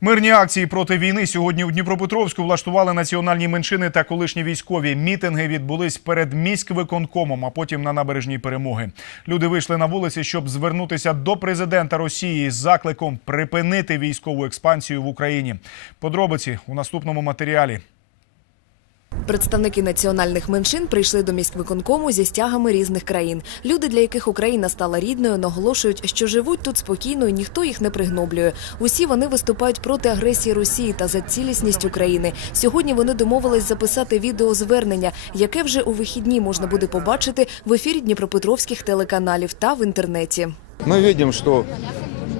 Мирні акції проти війни сьогодні у Дніпропетровську влаштували національні меншини та колишні військові. Мітинги відбулись перед міськвиконкомом, а потім на набережній перемоги. Люди вийшли на вулиці, щоб звернутися до президента Росії з закликом припинити військову експансію в Україні. Подробиці у наступному матеріалі. Представники національних меншин прийшли до міськвиконкому зі стягами різних країн. Люди, для яких Україна стала рідною, наголошують, що живуть тут спокійно і ніхто їх не пригноблює. Усі вони виступають проти агресії Росії та за цілісність України. Сьогодні вони домовились записати відеозвернення, яке вже у вихідні можна буде побачити в ефірі дніпропетровських телеканалів та в інтернеті. Мы видим, что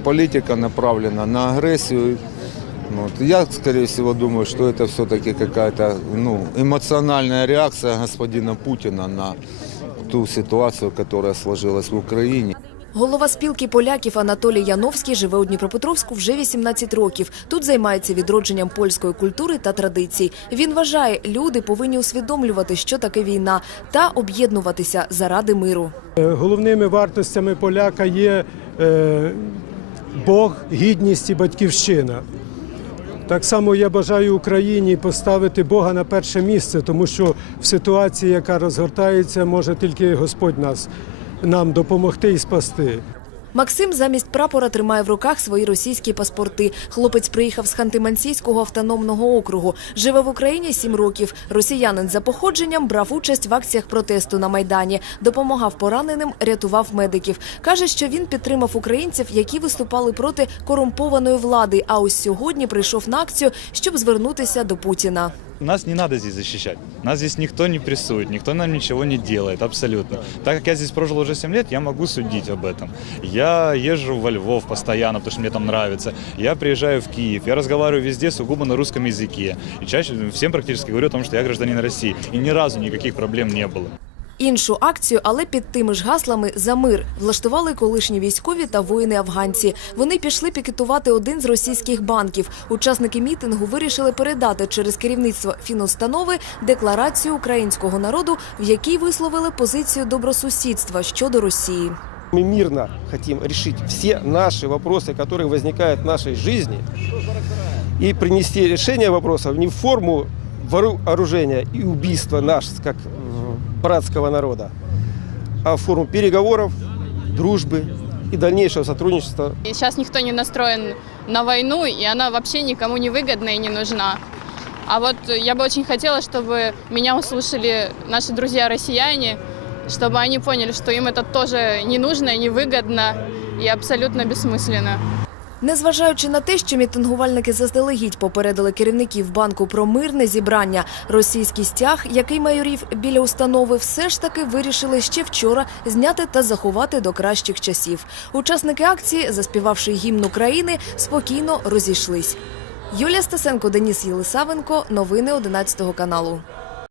политика направлена на агрессию. Вот. Я, скорее всего, думаю, что это все-таки какая-то ну, эмоциональная реакция господина Путина на ту ситуацию, которая сложилась в Украине. Голова спілки поляків Анатолій Яновський живе у Дніпропетровську вже 18 років. Тут займається відродженням польської культури та традицій. Він вважає, люди повинні усвідомлювати, що таке війна, та об'єднуватися заради миру. Е, Головними вартостями поляка є е, Бог, гідність і батьківщина. Так само я бажаю Україні поставити Бога на перше місце, тому що в ситуації, яка розгортається, може тільки Господь нас нам допомогти і спасти. Максим замість прапора тримає в руках свої російські паспорти. Хлопець приїхав з Ханти-Мансійського автономного округу. Живе в Україні сім років. Росіянин за походженням брав участь в акціях протесту на майдані, допомагав пораненим, рятував медиків. каже, що він підтримав українців, які виступали проти корумпованої влади. А ось сьогодні прийшов на акцію, щоб звернутися до Путіна. Нас не надо здесь защищать. Нас здесь никто не прессует, никто нам ничего не делает, абсолютно. Так как я здесь прожил уже 7 лет, я могу судить об этом. Я езжу во Львов постоянно, потому что мне там нравится. Я приезжаю в Киев, я разговариваю везде сугубо на русском языке. И чаще всем практически говорю о том, что я гражданин России. И ни разу никаких проблем не было. Іншу акцію, але під тими ж гаслами за мир влаштували колишні військові та воїни-афганці. Вони пішли пікетувати один з російських банків. Учасники мітингу вирішили передати через керівництво фінустанови декларацію українського народу, в якій висловили позицію добросусідства щодо Росії. Мы мирно хотим решить все наши вопросы, которые возникают в нашей жизни, и принести решение вопросов не в форму вооружения и убийства наш, как э, братского народа, а в форму переговоров, дружбы и дальнейшего сотрудничества И сейчас никто не настроен на войну, и она вообще никому не выгодна и не нужна. А вот я бы очень хотела, чтобы меня услышали наши друзья-россияне, чтобы они поняли, что им это тоже не нужно, не выгодно и абсолютно бессмысленно. Незважаючи на те, що мітингувальники заздалегідь попередили керівників банку про мирне зібрання, російський стяг, який майорів біля установи, все ж таки вирішили ще вчора зняти та заховати до кращих часів. Учасники акції, заспівавши гімн України, спокійно розійшлись. Юлія Стасенко, Деніс Єлисавенко. Новини 11 каналу.